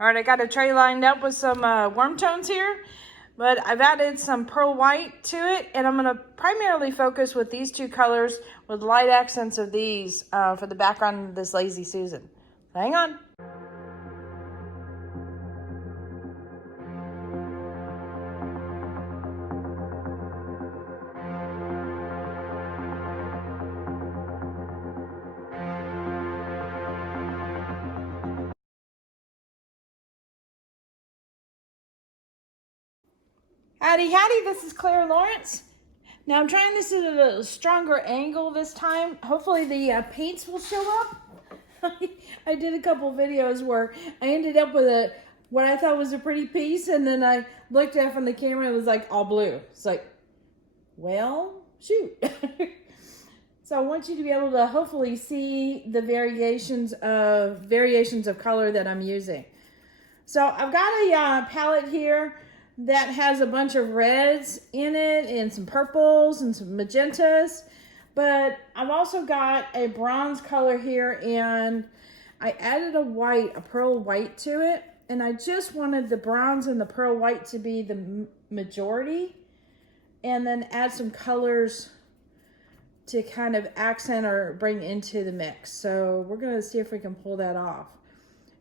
All right, I got a tray lined up with some warm tones here, but I've added some pearl white to it, and I'm gonna primarily focus with these two colors with light accents of these for the background of this Lazy Susan. Hang on. Howdy, howdy, this is Clara Lawrence. Now I'm trying this at a stronger angle this time. Hopefully the paints will show up. I did a couple videos where I ended up with what I thought was a pretty piece, and then I looked at it from the camera and it was like all blue. It's like, well, shoot. So I want you to be able to hopefully see the variations of color that I'm using. So I've got a palette here that has a bunch of reds in it and some purples and some magentas, but I've also got a bronze color here, and I added a pearl white to it, and I just wanted the bronze and the pearl white to be the majority, and then add some colors to kind of accent or bring into the mix. So we're gonna see if we can pull that off.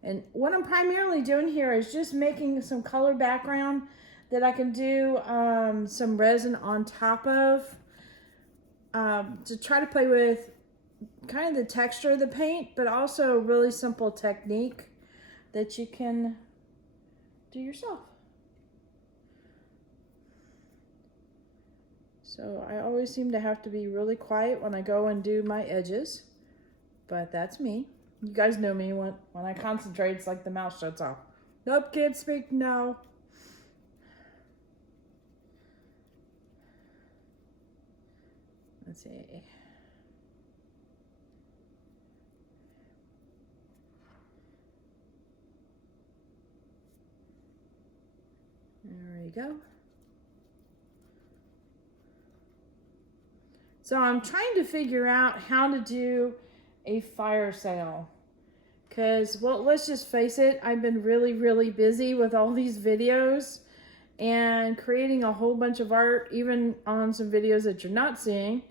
And what I'm primarily doing here is just making some color background that I can do some resin on top of to try to play with kind of the texture of the paint, but also a really simple technique that you can do yourself. So I always seem to have to be really quiet when I go and do my edges, but that's me. You guys know me, when I concentrate, it's like the mouth shuts off. Nope, can't speak, no. Let's see. There we go. So I'm trying to figure out how to do a fire sale. Because, well, let's just face it, I've been really busy with all these videos and creating a whole bunch of art, even on some videos that you're not seeing.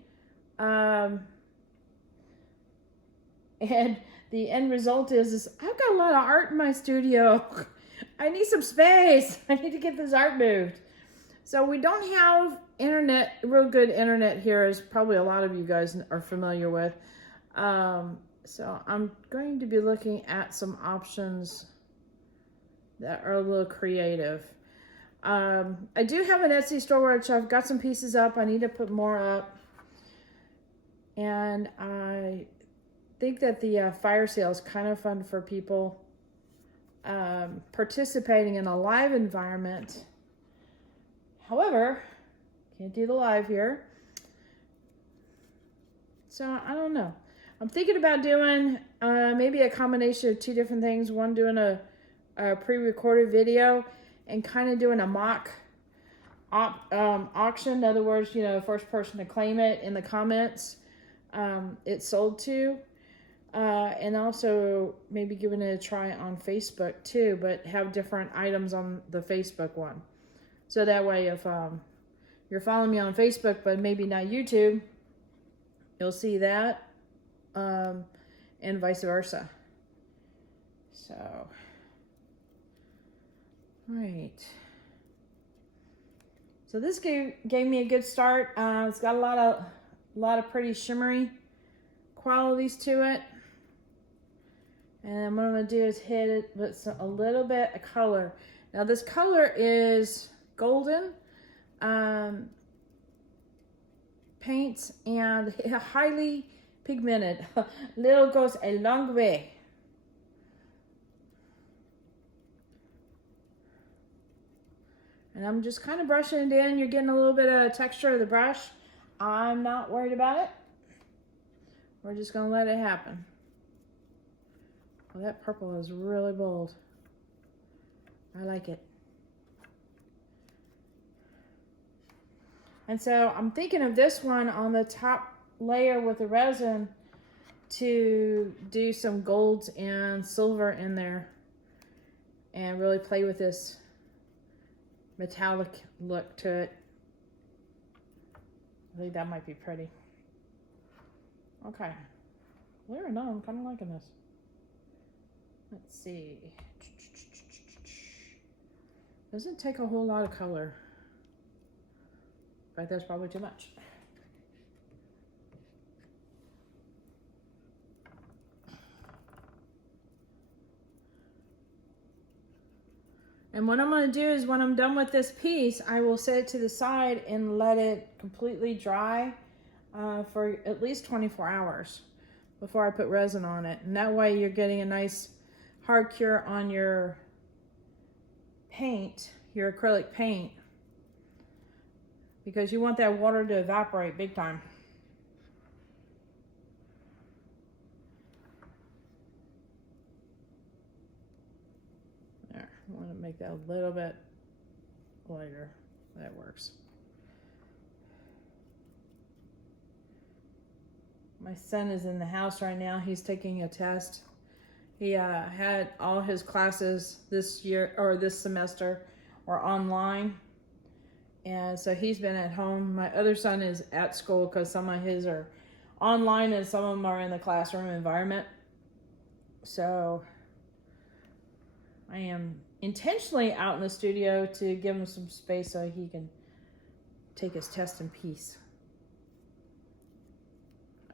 And the end result is I've got a lot of art in my studio. I need some space. I need to get this art moved. So we don't have internet, real good internet here, as probably a lot of you guys are familiar with. So I'm going to be looking at some options that are a little creative. I do have an Etsy store which I've got some pieces up. I need to put more up. And I think that the fire sale is kind of fun for people participating in a live environment. However, can't do the live here. So I don't know. I'm thinking about doing maybe a combination of two different things. One, doing a pre-recorded video and kind of doing a mock auction. In other words, you know, first person to claim it in the comments it's sold to. And also maybe giving it a try on Facebook too, but have different items on the Facebook one. So that way if you're following me on Facebook but maybe not YouTube, you'll see that. And vice versa. So, right. So this gave me a good start. It's got a lot of pretty shimmery qualities to it. And what I'm gonna do is hit it with a little bit of color. Now this color is golden paints and highly pigmented. Little goes a long way. And I'm just kind of brushing it in. You're getting a little bit of texture of the brush. I'm not worried about it. We're just gonna let it happen. Well, that purple is really bold. I like it. And so I'm thinking of this one on the top layer with the resin to do some golds and silver in there. and really play with this metallic look to it. I think that might be pretty. Okay. Believe it or not, I'm kind of liking this. Let's see. Doesn't take a whole lot of color, but that's probably too much. And what I'm going to do is when I'm done with this piece, I will set it to the side and let it completely dry for at least 24 hours before I put resin on it. And that way you're getting a nice hard cure on your paint, your acrylic paint, because you want that water to evaporate big time. There, I want to make that a little bit lighter. That works. My son is in the house right now. He's taking a test. He had all his classes this year or this semester were online. And so he's been at home. My other son is at school because some of his are online and some of them are in the classroom environment. So I am intentionally out in the studio to give him some space so he can take his test in peace.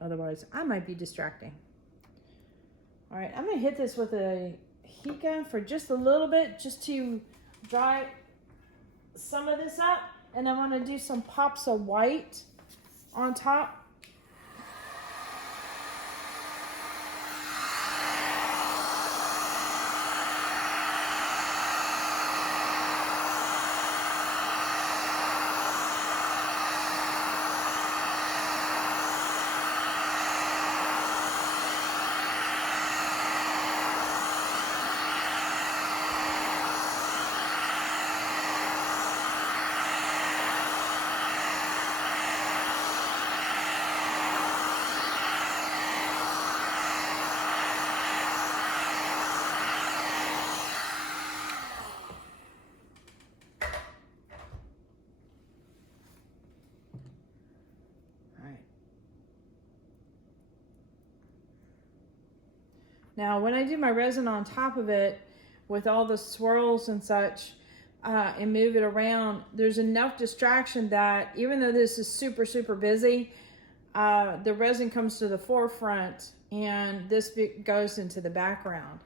Otherwise, I might be distracting. All right, I'm gonna hit this with a heat gun for just a little bit, just to dry some of this up. And I'm gonna do some pops of white on top. Now, when I do my resin on top of it with all the swirls and such and move it around, there's enough distraction that even though this is super, super busy, the resin comes to the forefront and this goes into the background.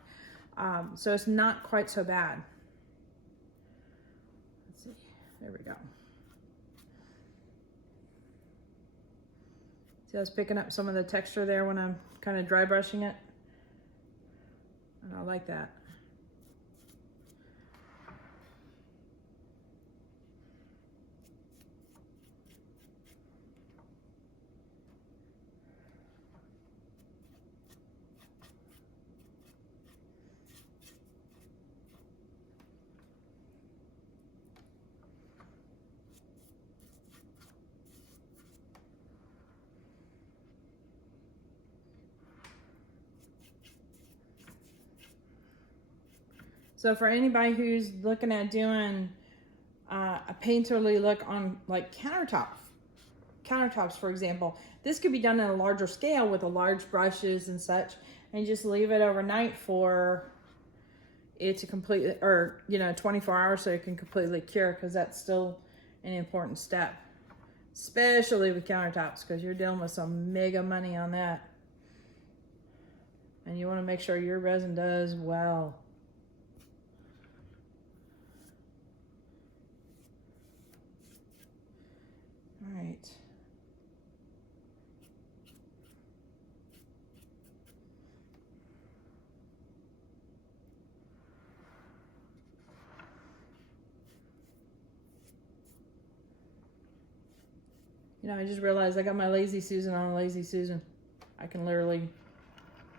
So it's not quite so bad. Let's see, there we go. See, I was picking up some of the texture there when I'm kind of dry brushing it. And I like that. So for anybody who's looking at doing a painterly look on like countertops, for example, this could be done at a larger scale with the large brushes and such, and just leave it overnight for it to completely, or 24 hours so it can completely cure, because that's still an important step, especially with countertops, because you're dealing with some mega money on that, and you want to make sure your resin does well. All right. I just realized I got my Lazy Susan on a Lazy Susan. I can literally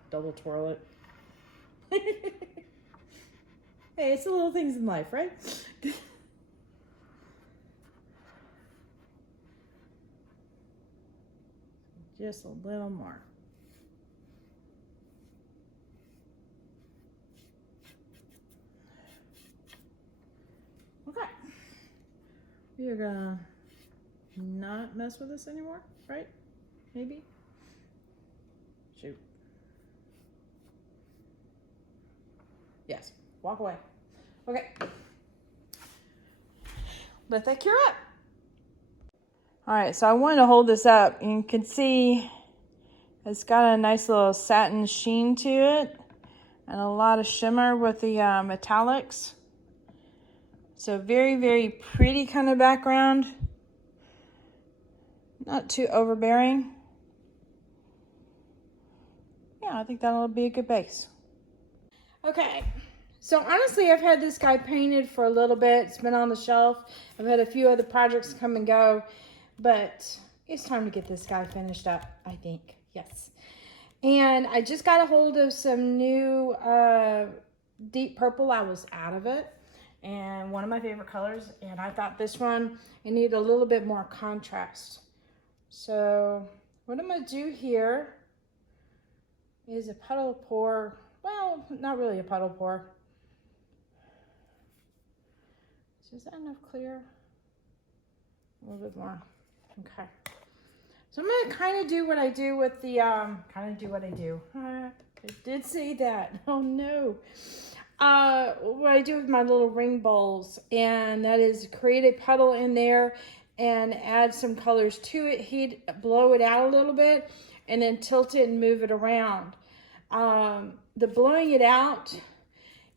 double twirl it. Hey, it's the little things in life, right? Just a little more. You're gonna not mess with this anymore, right? Maybe? Shoot. Yes, walk away. Okay. Let that cure up. All right, so I wanted to hold this up. You can see it's got a nice little satin sheen to it and a lot of shimmer with the metallics. So very, very pretty kind of background. Not too overbearing. Yeah, I think that'll be a good base. Okay, so honestly, I've had this guy painted for a little bit. It's been on the shelf. I've had a few other projects come and go, but it's time to get this guy finished up, I think. Yes. And I just got a hold of some new deep purple. I was out of it, and one of my favorite colors, and I thought this one, it needed a little bit more contrast. So what I'm going to do here is a puddle pour. Well, not really a puddle pour. Is that enough clear? A little bit more. Okay. So I'm going to kind of do what I do with the, I did say that. Oh no. What I do with my little ring bowls, and that is create a puddle in there and add some colors to it, blow it out a little bit, and then tilt it and move it around. The blowing it out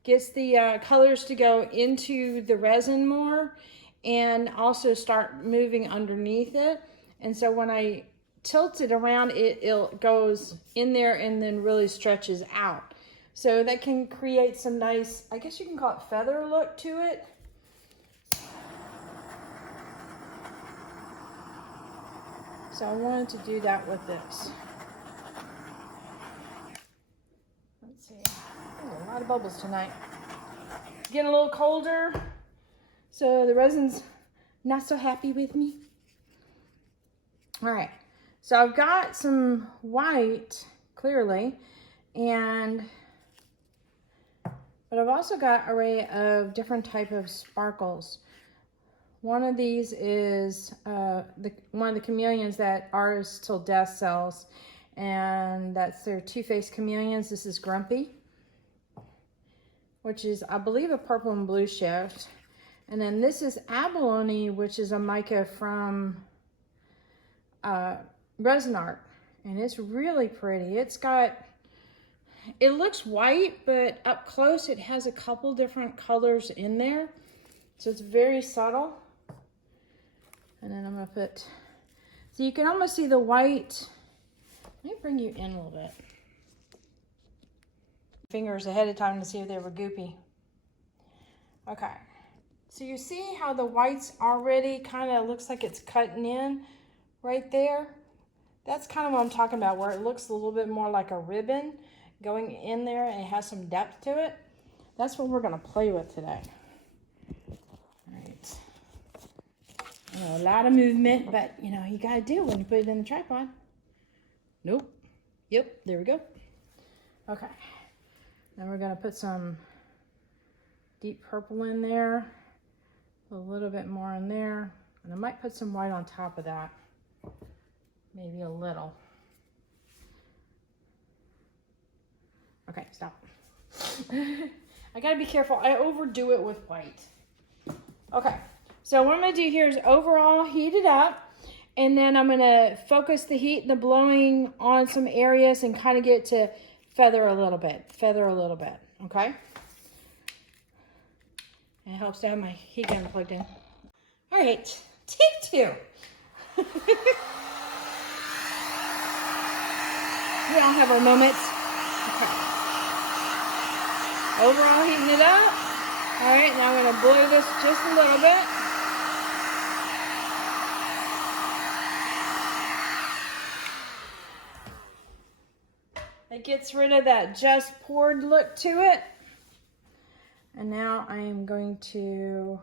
gets the colors to go into the resin more and also start moving underneath it. And so when I tilt it around, it goes in there and then really stretches out. So that can create some nice, I guess you can call it feather look to it. So I wanted to do that with this. Let's see. Oh, a lot of bubbles tonight. Getting a little colder, so the resin's not so happy with me. All right, so I've got some white, clearly, but I've also got an array of different type of sparkles. One of these is one of the chameleons that Artists Till Death sells, and that's their two-faced chameleons. This is Grumpy, which is, I believe, a purple and blue shift. And then this is Abalone, which is a mica from Resin Art, and it's really pretty. It looks white, but up close it has a couple different colors in there, so it's very subtle. And then I'm gonna put, so you can almost see the white. Let me bring you in a little bit. Fingers ahead of time to see if they were goopy. Okay, so you see how the white's already kind of looks like it's cutting in right there. That's kind of what I'm talking about, where it looks a little bit more like a ribbon going in there and it has some depth to it. That's what we're gonna play with today. All right. A lot of movement, but you know, you gotta do it when you put it in the tripod. Nope. Yep, there we go. Okay. Then we're gonna put some deep purple in there, a little bit more in there, and I might put some white on top of that. Maybe a little. Okay, stop. I gotta be careful. I overdo it with white. Okay, so what I'm gonna do here is overall heat it up, and then I'm gonna focus the heat and the blowing on some areas and kind of get to feather a little bit, okay? And it helps to have my heat gun plugged in. All right, take two. We all have our moments. Okay. Overall heating it up. All right, now I'm gonna blow this just a little bit. It gets rid of that just poured look to it. And now I am going to,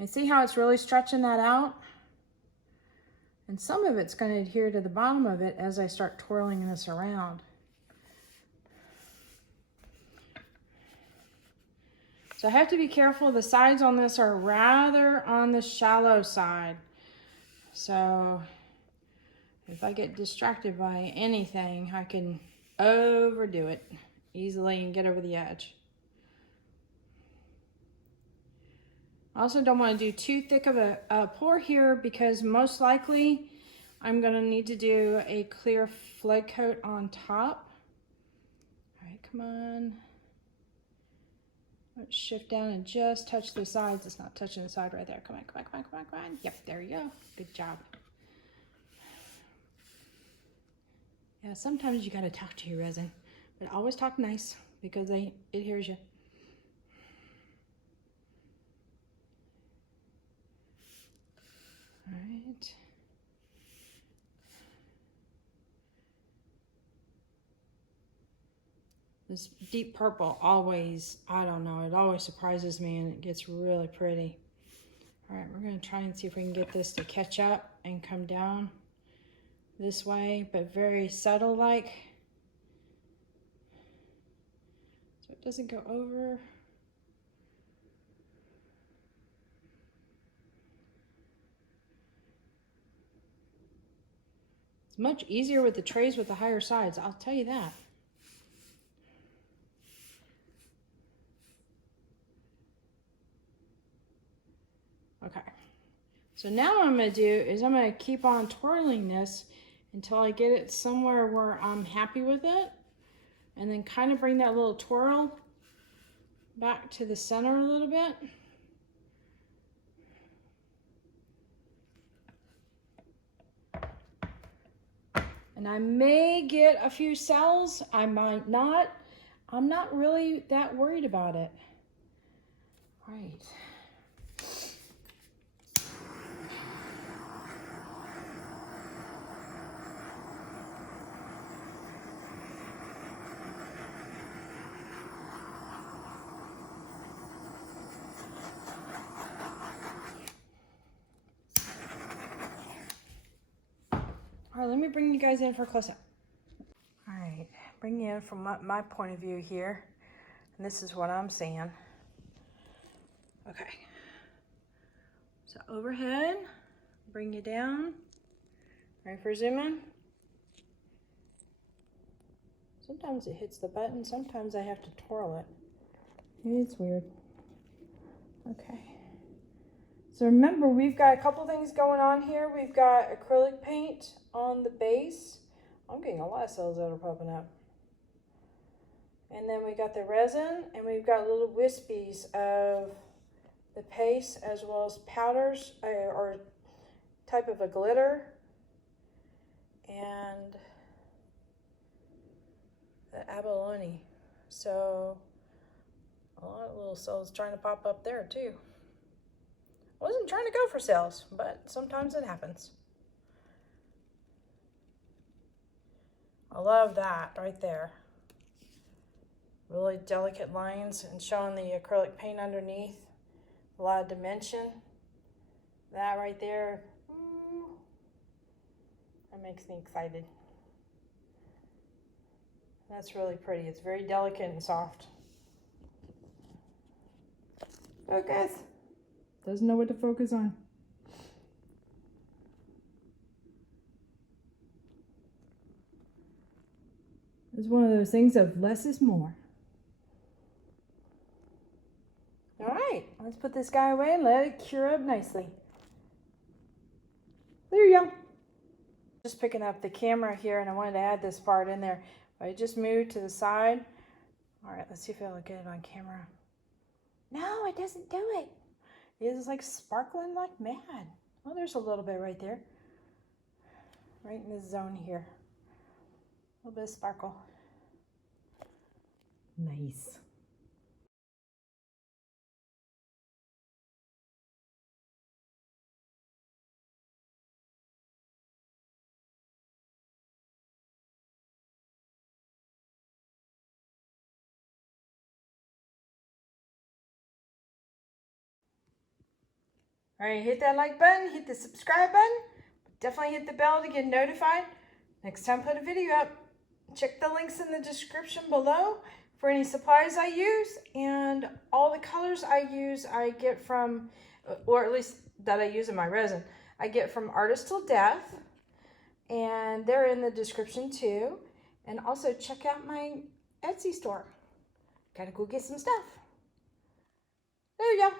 I see how it's really stretching that out? And some of it's going to adhere to the bottom of it as I start twirling this around. So So I have to be careful. The sides on this are rather on the shallow side. So if I get distracted by anything, I can overdo it easily and get over the edge. I also don't want to do too thick of a pour here because most likely I'm going to need to do a clear flood coat on top. All right, come on. Let's shift down and just touch the sides. It's not touching the side right there. Come on, come on, come on, come on, come on. Yep, there you go. Good job. Yeah, sometimes you got to talk to your resin, but always talk nice because it hears you. All right. This deep purple always, I don't know, it always surprises me and it gets really pretty. All right, we're gonna try and see if we can get this to catch up and come down this way, but very subtle like. So it doesn't go over. It's much easier with the trays with the higher sides, I'll tell you that. Okay, so now what I'm going to do is I'm going to keep on twirling this until I get it somewhere where I'm happy with it, and then kind of bring that little twirl back to the center a little bit. And I may get a few cells, I might not. I'm not really that worried about it. All right. All right, let me bring you guys in for a close-up. All right, bring you in from my point of view here. And this is what I'm seeing. Okay. So overhead, bring you down. Ready for zoom in? Sometimes it hits the button, sometimes I have to twirl it. It's weird. Okay. So remember, we've got a couple things going on here. We've got acrylic paint on the base. I'm getting a lot of cells that are popping up. And then we got the resin, and we've got little wispies of the paste as well as powders or type of a glitter. And the abalone. So a lot of little cells trying to pop up there too. I wasn't trying to go for cells, but sometimes it happens. I love that right there. Really delicate lines and showing the acrylic paint underneath. A lot of dimension. That right there, that makes me excited. That's really pretty. It's very delicate and soft. Focus. Doesn't know what to focus on. It's one of those things of less is more. All right, let's put this guy away and let it cure up nicely. There you go. Just picking up the camera here, and I wanted to add this part in there. I just moved to the side. All right, let's see if it'll get it on camera. No, it doesn't do it. It's like sparkling like mad. Oh, there's a little bit right there. Right in this zone here. A little bit of sparkle. Nice. All right, hit that like button, hit the subscribe button. Definitely hit the bell to get notified next time I put a video up. Check the links in the description below for for any supplies I use, and all the colors I use I get from, or at least that I use in my resin, I get from Artist Till Death, and they're in the description too. And also check out my Etsy store. Gotta go get some stuff. There you go.